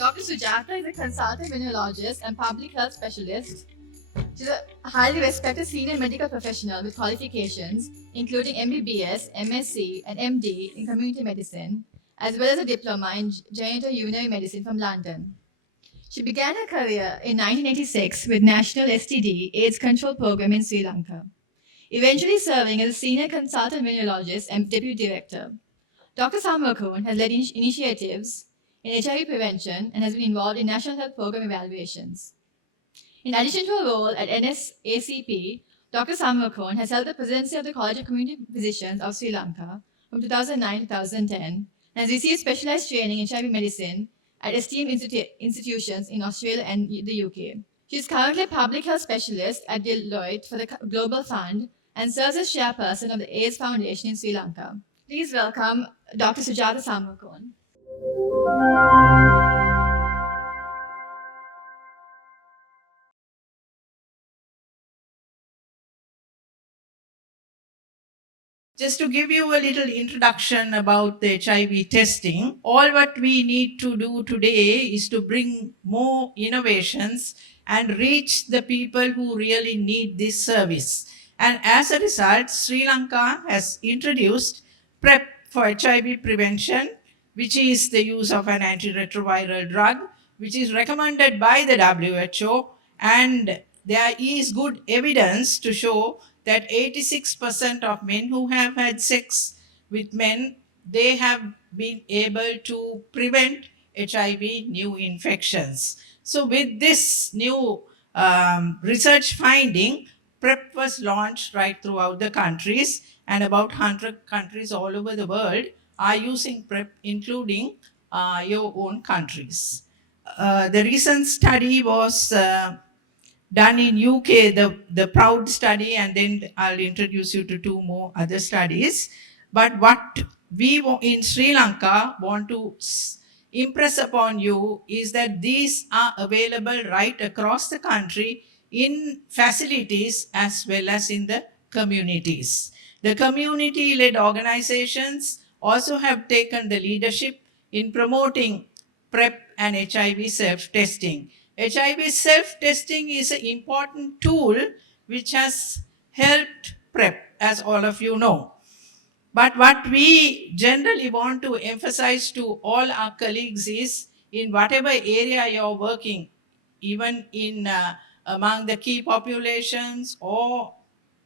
Dr. Sujata is a consultant immunologist and public health specialist. She's a highly respected senior medical professional with qualifications including MBBS, MSc, and MD in community medicine, as well as a diploma in genitourinary medicine from London. She began her career in 1986 with National STD AIDS Control Program in Sri Lanka, eventually serving as a senior consultant immunologist and deputy director. Dr. Samarkun has led initiatives in HIV prevention and has been involved in national health program evaluations. In addition to her role at NSACP, Dr. Samarkun has held the presidency of the College of Community Physicians of Sri Lanka from 2009 to 2010 and has received specialized training in HIV medicine at esteemed institutions in Australia and the UK. She is currently a public health specialist at Deloitte for the Global Fund and serves as chairperson of the AIDS Foundation in Sri Lanka. Please welcome Dr. Sujata Samarkun. Just to give you a little introduction about the HIV testing, all what we need to do today is to bring more innovations and reach the people who really need this service. And as a result, Sri Lanka has introduced PrEP for HIV prevention, which is the use of an antiretroviral drug, which is recommended by the WHO, and there is good evidence to show that 86% of men who have had sex with men, they have been able to prevent HIV new infections. So with this new research finding, PrEP was launched right throughout the countries, and about 100 countries all over the world are using PrEP, including your own countries. The recent study was done in UK, the PROUD study, and then I'll introduce you to two more other studies. But what we in Sri Lanka want to impress upon you is that these are available right across the country in facilities as well as in the communities. The community-led organizations also have taken the leadership in promoting PrEP and HIV self-testing. HIV self-testing is an important tool which has helped PrEP, as all of you know. But what we generally want to emphasize to all our colleagues is, in whatever area you're working, even in among the key populations or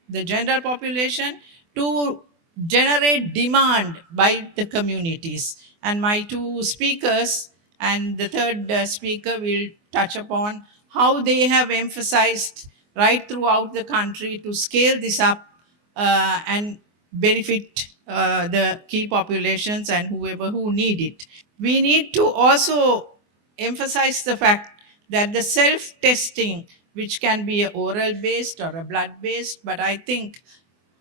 the general population, to generate demand by the communities. And my two speakers and the third speaker will touch upon how they have emphasized right throughout the country to scale this up and benefit the key populations and whoever who need it. We need to also emphasize the fact that the self-testing, which can be oral based or a blood based, but I think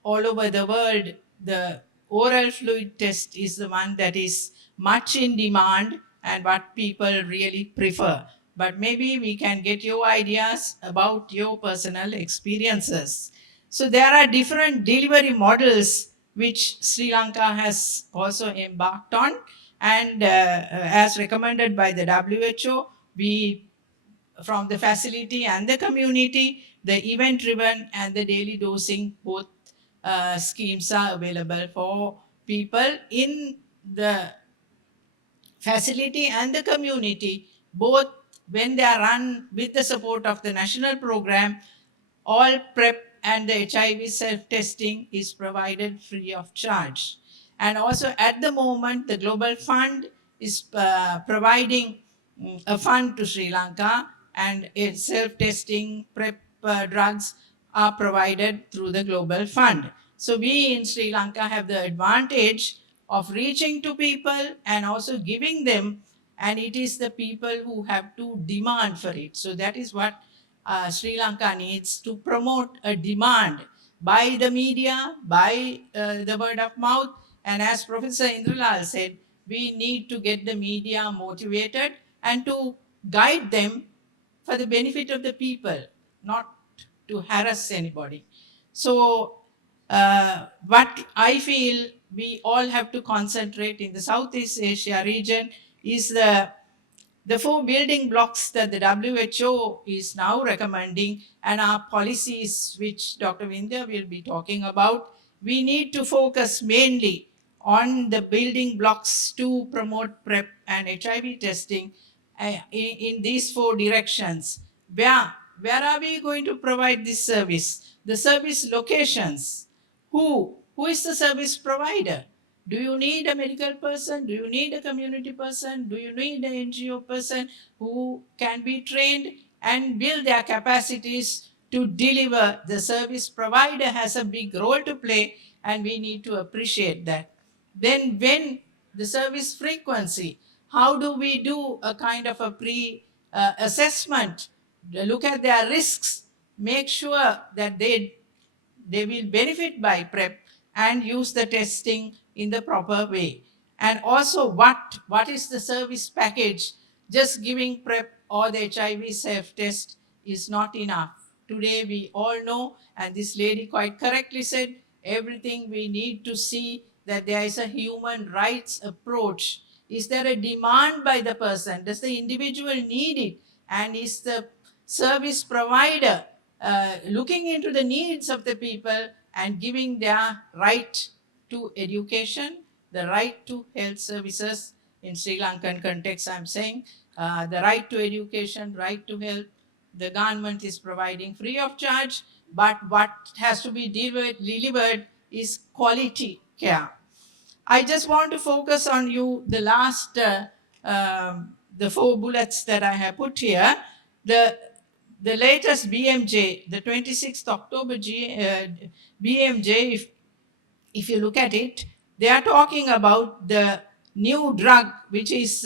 all over the world, the oral fluid test is the one that is much in demand and what people really prefer. But maybe we can get your ideas about your personal experiences. So there are different delivery models which Sri Lanka has also embarked on. And as recommended by the WHO, we from the facility and the community, the event-driven and the daily dosing, both schemes are available for people in the facility and the community, both when they are run with the support of the national program. All PrEP and the HIV self-testing is provided free of charge. And also at the moment, the Global Fund is providing a fund to Sri Lanka, and its self-testing PrEP drugs are provided through the Global Fund. So we in Sri Lanka have the advantage of reaching to people and also giving them, and it is the people who have to demand for it. So that is what Sri Lanka needs, to promote a demand by the media, by the word of mouth. And as Professor Indralal said, we need to get the media motivated and to guide them for the benefit of the people, not to harass anybody. So what I feel we all have to concentrate in the Southeast Asia region is the the 4 building blocks that the WHO is now recommending and our policies, which Dr. Vindhya will be talking about, we need to focus mainly on the building blocks to promote PrEP and HIV testing in these 4 directions. Where are we going to provide this service? The service locations. Who is the service provider? Do you need a medical person? Do you need a community person? Do you need an NGO person who can be trained and build their capacities to deliver? The service provider has a big role to play, and we need to appreciate that. Then, when the service frequency, how do we do a kind of a pre assessment? Look at their risks, make sure that they will benefit by PrEP and use the testing in the proper way. And also, what is the service package? Just giving PrEP or the HIV self test is not enough. Today, we all know, and this lady quite correctly said, everything we need to see that there is a human rights approach. Is there a demand by the person? Does the individual need it? And is the service provider looking into the needs of the people and giving their right to education, the right to health services in Sri Lankan context, I'm saying, the right to education, right to health, the government is providing free of charge, but what has to be delivered is quality care. I just want to focus on you the last, the 4 bullets that I have put here. The latest BMJ, the 26th October BMJ, if you look at it, they are talking about the new drug which is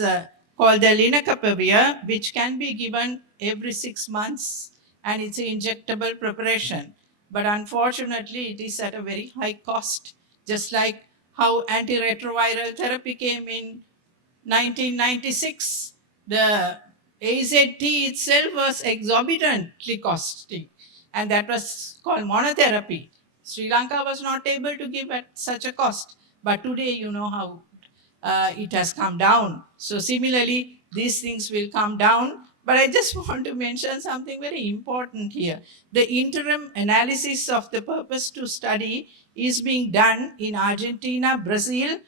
called the lenacapavir, which can be given every 6 months, and it's an injectable preparation. But unfortunately, it is at a very high cost, just like how antiretroviral therapy came in 1996. The AZT itself was exorbitantly costly, and that was called monotherapy. Sri Lanka was not able to give at such a cost, but today you know how it has come down. So similarly, these things will come down. But I just want to mention something very important here. The interim analysis of the purpose to study is being done in Argentina, Brazil,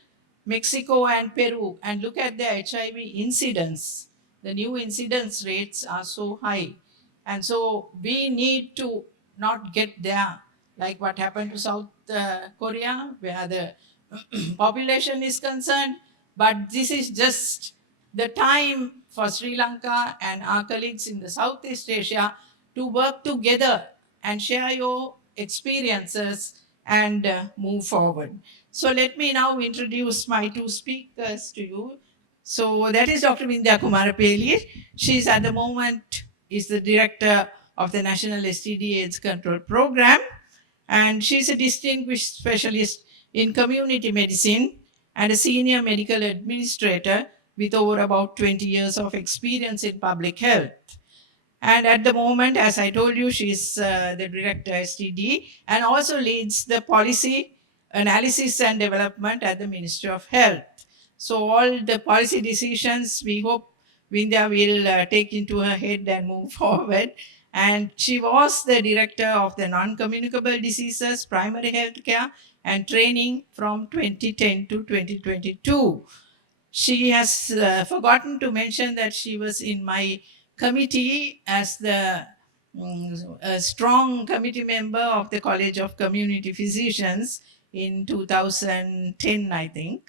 Mexico, and Peru. And look at the HIV incidence. The new incidence rates are so high. And so we need to not get there, like what happened to South Korea, where the population is concerned. But this is just the time for Sri Lanka and our colleagues in the Southeast Asia to work together and share your experiences and move forward. So let me now introduce my 2 speakers to you. So that is Dr. Vindhya Kumarapeli. She is at the moment is the director of the National STD AIDS Control Program, and she is a distinguished specialist in community medicine and a senior medical administrator with over about 20 years of experience in public health. And at the moment, as I told you, she's the director STD and also leads the policy analysis and development at the Ministry of Health. So all the policy decisions, we hope Vindhya will take into her head and move forward. And she was the director of the non-communicable diseases, primary health care and training from 2010 to 2022. She has forgotten to mention that she was in my committee as the a strong committee member of the College of Community Physicians in 2010, I think.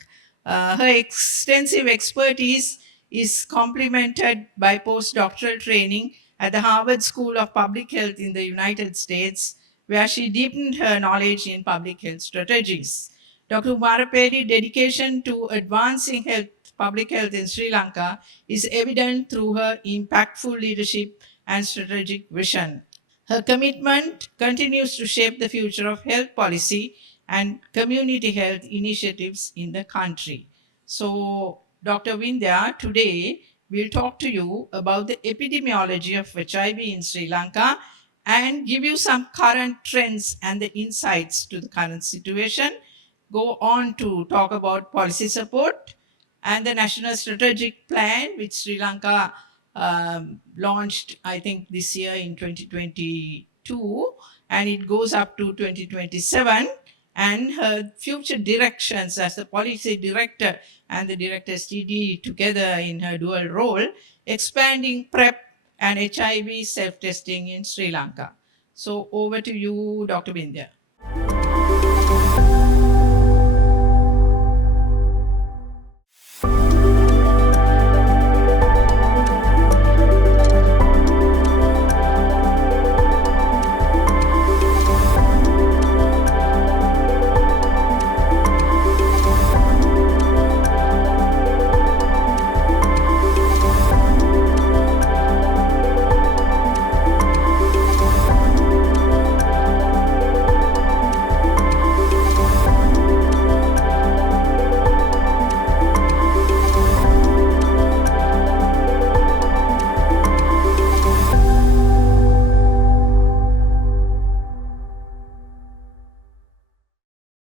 Her extensive expertise is complemented by postdoctoral training at the Harvard School of Public Health in the United States, where she deepened her knowledge in public health strategies. Dr. Kumarapeli's dedication to advancing public health in Sri Lanka is evident through her impactful leadership and strategic vision. Her commitment continues to shape the future of health policy and community health initiatives in the country. So, Dr. Vindhya today will talk to you about the epidemiology of HIV in Sri Lanka and give you some current trends and the insights to the current situation. Go on to talk about policy support, and the National Strategic Plan, which Sri Lanka launched, I think, this year in 2022, and it goes up to 2027. And her future directions as the policy director and the director STD together in her dual role, expanding PrEP and HIV self testing in Sri Lanka. So, over to you, Dr. Bindya.